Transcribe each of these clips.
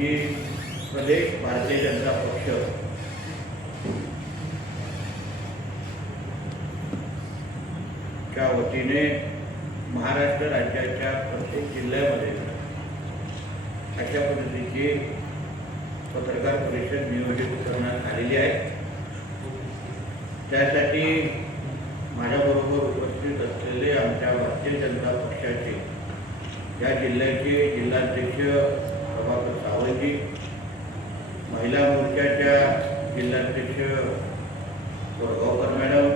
जी प्रदेश भारतीय जनता पक्ष च्या वतीने महाराष्ट्र राज्याच्या प्रत्येक जिल्ह्यामध्ये अशा पद्धतीची पत्रकार परिषद नियोजित करण्यात आलेली आहे। त्यासाठी माझ्याबरोबर उपस्थित असलेले आमच्या भारतीय जनता पक्षाचे या जिल्ह्याचे जिल्हाध्यक्ष प्रभाकर सावंतजी, महिला मोर्चाच्या जिल्हाध्यक्ष वडगावकर मॅडम,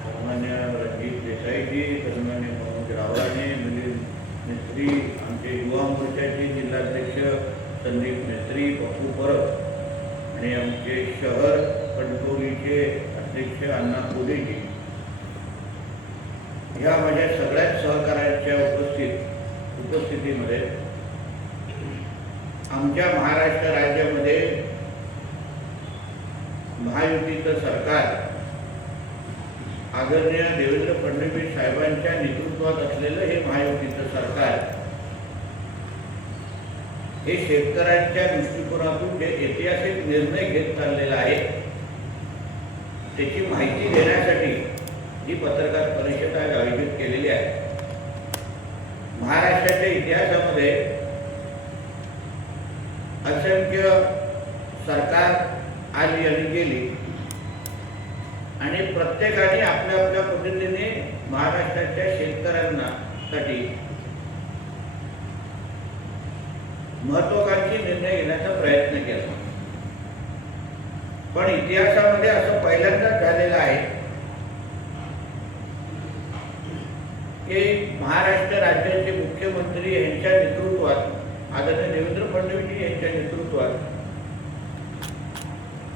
सन्मान्य रणजित देसाईजी, सन्मान्य मनोज रावराणे, मिलिंद मिस्त्री, आमचे युवा मोर्चाचे जिल्हाध्यक्ष संदीप मिस्त्री, पप्पू परब आणि आमचे शहर कंट्रोलीचे अध्यक्ष अण्णा कोलेजी, ह्या माझ्या सगळ्याच सहकाऱ्यांच्या उपस्थितीमध्ये आमच्या महाराष्ट्र राज्यामध्ये महायुतीचं सरकार आदरणीय देवेंद्र फडणवीस साहेबांच्या नेतृत्वात असलेलं हे महायुतीचं सरकार हे शेतकऱ्यांच्या दृष्टिकोनातून जे ऐतिहासिक निर्णय घेत चाललेला आहे त्याची माहिती देण्यासाठी ही पत्रकार परिषद आज आयोजित केलेली आहे। महाराष्ट्राच्या इतिहासामध्ये असंख्य सरकार आली आणि गेली आणि प्रत्येकाने आपल्या आपल्या पद्धतीने महाराष्ट्राच्या शेतकऱ्यांसाठी महत्त्वाकांक्षी निर्णय घेण्याचा प्रयत्न केला, पण इतिहासामध्ये असं पहिल्यांदाच झालेलं आहे की महाराष्ट्र राज्याचे मुख्यमंत्री यांच्या नेतृत्वात आदरणीय देवेंद्र फडणवीस यांच्या नेतृत्वात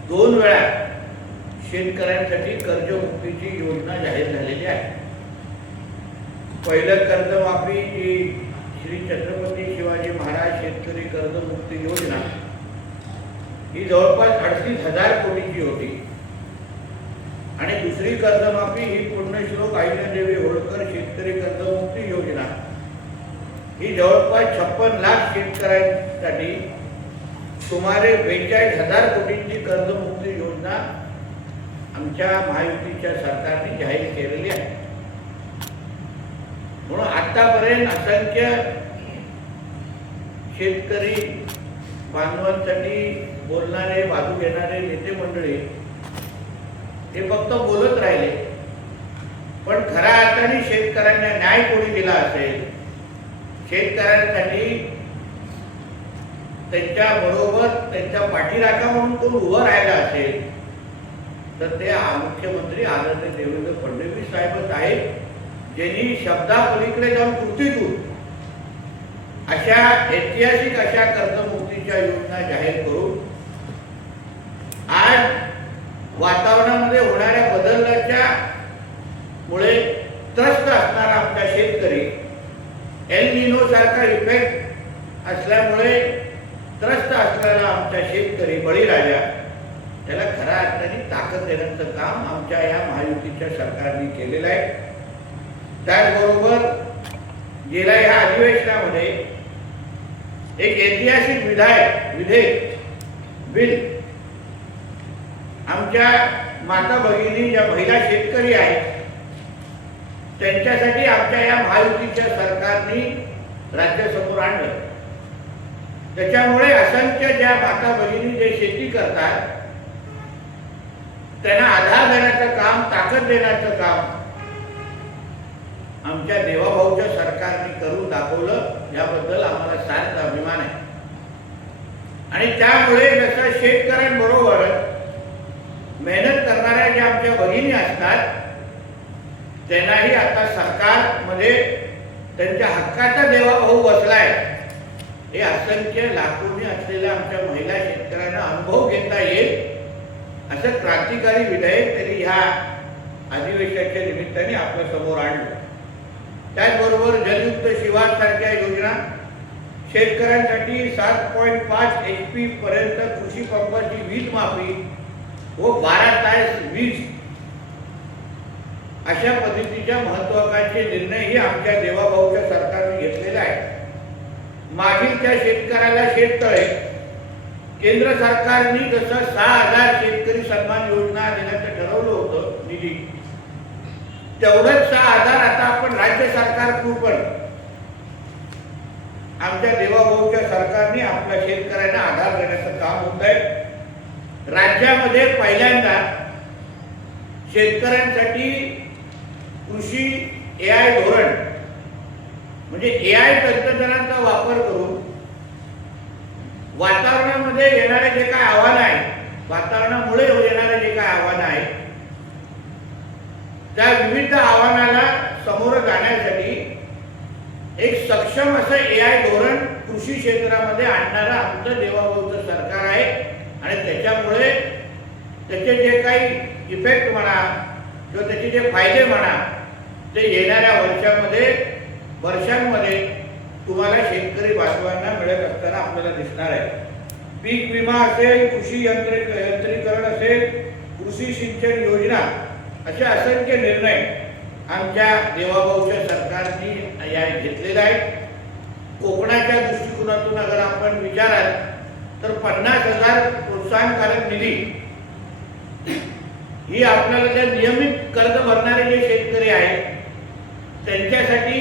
2 वेळा शेतकऱ्यांसाठी कर्जमुक्तीची योजना जाहीर झालेली आहे। पहिलं कर्जमाफी जी श्री छत्रपती शिवाजी महाराज शेतकरी कर्जमुक्ती योजना ही जवळपास 38,000 कोटीची होती आणि दुसरी कर्जमाफी ही पूर्णश्लोक अहिल्यादेवी होळकर शेतकरी कर्जमुक्ती योजना ही जवळपास 56 लाख शेतकऱ्यांसाठी सुमारे 42,000 कोटींची कर्जमुक्ती योजना आमच्या महायुतीच्या सरकारने जाहीर केलेली आहे। म्हणून आतापर्यंत असंख्य शेतकरी बांधवांसाठी बोलणारे, बाजू घेणारे नेते मंडळी हे फक्त बोलत राहिले, पण खऱ्या अर्थाने शेतकऱ्यांना न्याय कोणी दिला असेल, शेतकऱ्यांसाठी त्यांच्या बरोबर त्यांच्या पाठीराखा म्हणून कोण उभं राहिला असेल तर ते मुख्यमंत्री आदरणीय देवेंद्र फडणवीस साहेबच आहेत, ज्यांनी शब्दापलीकडे जाऊन कृतीतून अशा ऐतिहासिक अशा कर्जमुक्तीच्या योजना जाहीर करून आज वातावरणामध्ये होणाऱ्या बदलाच्या मुळे त्रस्त असणारा आमचा शेतकरी, एल निनो सारखा इफेक्ट असल्यामुळे त्रस्त असलेला आमचा शेतकरी बळीराजा त्याला खऱ्या अर्थाने ताकद देण्याचं काम आमच्या या महायुतीच्या सरकारने केलेलं आहे। त्याचबरोबर गेल्या या अधिवेशनामध्ये एक ऐतिहासिक विधेयक बिल आमच्या माता भगिनी ज्या महिला शेतकरी आहेत त्यांच्यासाठी आमच्या या महायुतीच्या सरकारने राज्यासमोर आणलं। त्याच्यामुळे असंख्य ज्या माता भगिनी जे शेती करतात त्यांना आधार देण्याचं काम, ताकद देण्याचं काम आमच्या देवाभाऊच्या सरकारने करून दाखवलं, याबद्दल आम्हाला सार्थ अभिमान आहे। आणि त्यामुळे जसं शेतकऱ्यांबरोबर मेहनत करणाऱ्या ज्या आमच्या भगिनी असतात त्यांनाही आता सरकारमध्ये त्यांच्या हक्काचा देवाभाऊ बसलाय हे असंख्य लाखोनी असलेल्या आमच्या महिला शेतकऱ्यांना अनुभव घेता येईल असं क्रांतिकारी विधेयक त्यांनी ह्या अधिवेशनाच्या निमित्ताने आपल्या समोर आणलं। त्याचबरोबर जलयुक्त शिवार सारख्या योजना, शेतकऱ्यांसाठी 7.5 HP पर्यंत कृषी पंपाची वीज माफी व 12 तास वीज अशा पद्धतीच्या महत्त्वाकांक्षी निर्णयही आमच्या देवाभाऊच्या सरकारने घेतलेला आहे। मागील त्या शेतकऱ्याला शेततळे केंद्र सरकारने जसं 6,000 शेतकरी सन्मान योजना देण्याचं ठरवलं होतं निधी, तेवढंच 6,000 आता आपण राज्य सरकारकडून पण आमच्या देवाभाऊच्या सरकारने आपल्या शेतकऱ्यांना आधार देण्याचं काम होत आहे. राज्यामध्ये पहिल्यांदा शेतकऱ्यांसाठी कृषी AI धोरण म्हणजे AI तंत्रज्ञानाचा वापर करून वातावरणामध्ये येणारे जे काय आव्हान आहे, वातावरणामुळे येणारे जे काय आव्हान आहे, त्या विविध आव्हानाला समोर जाण्यासाठी एक सक्षम असं AI धोरण कृषी क्षेत्रामध्ये आणणारं आमचं देवाभाऊचं सरकार आहे. आणि त्याच्यामुळे त्याचे जे काही इफेक्ट म्हणा किंवा त्याचे जे फायदे म्हणा ते येणाऱ्या वर्षांमध्ये तुम्हाला शेतकरी बांधवांना मिळत असताना आपल्याला दिसणार आहे. पीक विमा असेल, कृषी यंत्रीकरण असेल, कृषी सिंचन योजना असे असंख्य निर्णय आमच्या देवाभाऊच्या सरकारने या घेतलेले आहेत. कोकणाच्या दृष्टिकोनातून अगर आपण विचाराल तर 50,000 प्रोत्साहनकारक निधी ही आपल्याला त्या नियमित कर्ज भरणारे जे शेतकरी आहेत त्यांच्यासाठी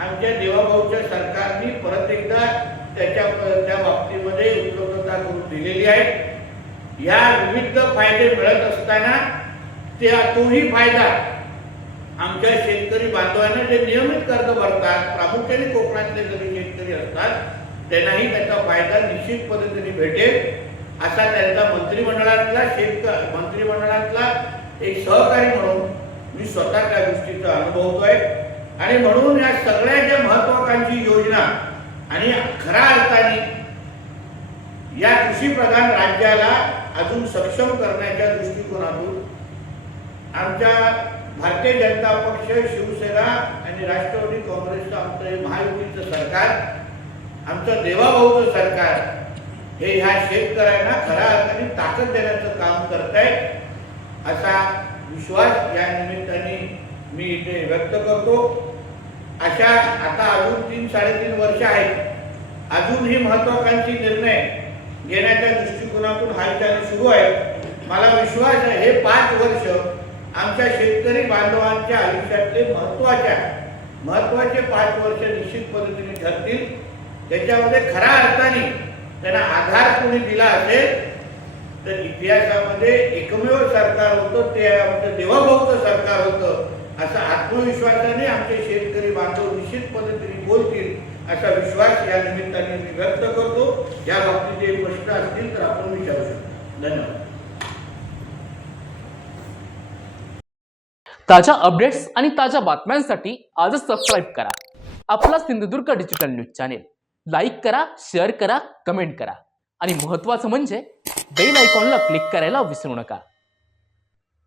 आमच्या देवाभाऊच्या सरकारने परत एकदा त्या बाबतीमध्ये उपलब्धता करून दिलेली आहे. या विविध फायदे मिळत असताना तोही फायदा आमच्या शेतकरी बांधवांना जे नियमित कर्ज भरतात, प्रामुख्याने कोकणातले जरी शेतकरी असतात त्यांनाही त्याचा फायदा निश्चित पद्धतीने भेटेल असा त्यांचा मंत्रिमंडळातला एक सहकारी म्हणून मी स्वतः त्या गोष्टीचा अनुभवतोय. आणि म्हणून या सगळ्या ज्या महत्त्वाकांक्षी योजना आणि खऱ्या अर्थाने या कृषी प्रधान राज्याला अजून सक्षम करण्याच्या दृष्टिकोनातून आमच्या भारतीय जनता पक्ष, शिवसेना आणि राष्ट्रवादी काँग्रेसचं आमचं महायुतीचं सरकार, आमचं देवाभाऊचं सरकार हे ह्या शेतकऱ्यांना खऱ्या अर्थाने ताकद देण्याचं काम करत आहे असा विश्वास या निमित्ताने मी इथे व्यक्त करतो. अशा आता अजून 3-3.5 वर्ष आहेत. अजूनही महत्त्वाकांक्षी निर्णय घेण्याच्या दृष्टिकोनातून हालचाली सुरू आहेत. मला विश्वास आहे हे 5 वर्ष आमच्या शेतकरी बांधवांच्या आयुष्यातले महत्त्वाचे 5 वर्ष निश्चित पद्धतीने ठरतील. त्याच्यामध्ये खऱ्या अर्थाने त्यांना आधार कोणी दिला असेल तर इतिहासामध्ये एकमेव सरकार होतं ते आमचं देवाभाऊचं सरकार होतं असा आत्मविश्वासाने आमचे शेतकरी बांधव निश्चित पद्धतीने बोलतील असा विश्वास या निमित्ताने मी व्यक्त करतो. या बाबतीत जे प्रश्न असतील तर आपण विचारू शकतो. धन्यवाद. ताज्या अपडेट्स आणि ताज्या बातम्यांसाठी आजच सबस्क्राईब करा आपला Sindhudurg digital news channel. Like करा, शेअर करा, कमेंट करा आणि महत्त्वाचं म्हणजे बेल आयकॉनला क्लिक करायला विसरू नका.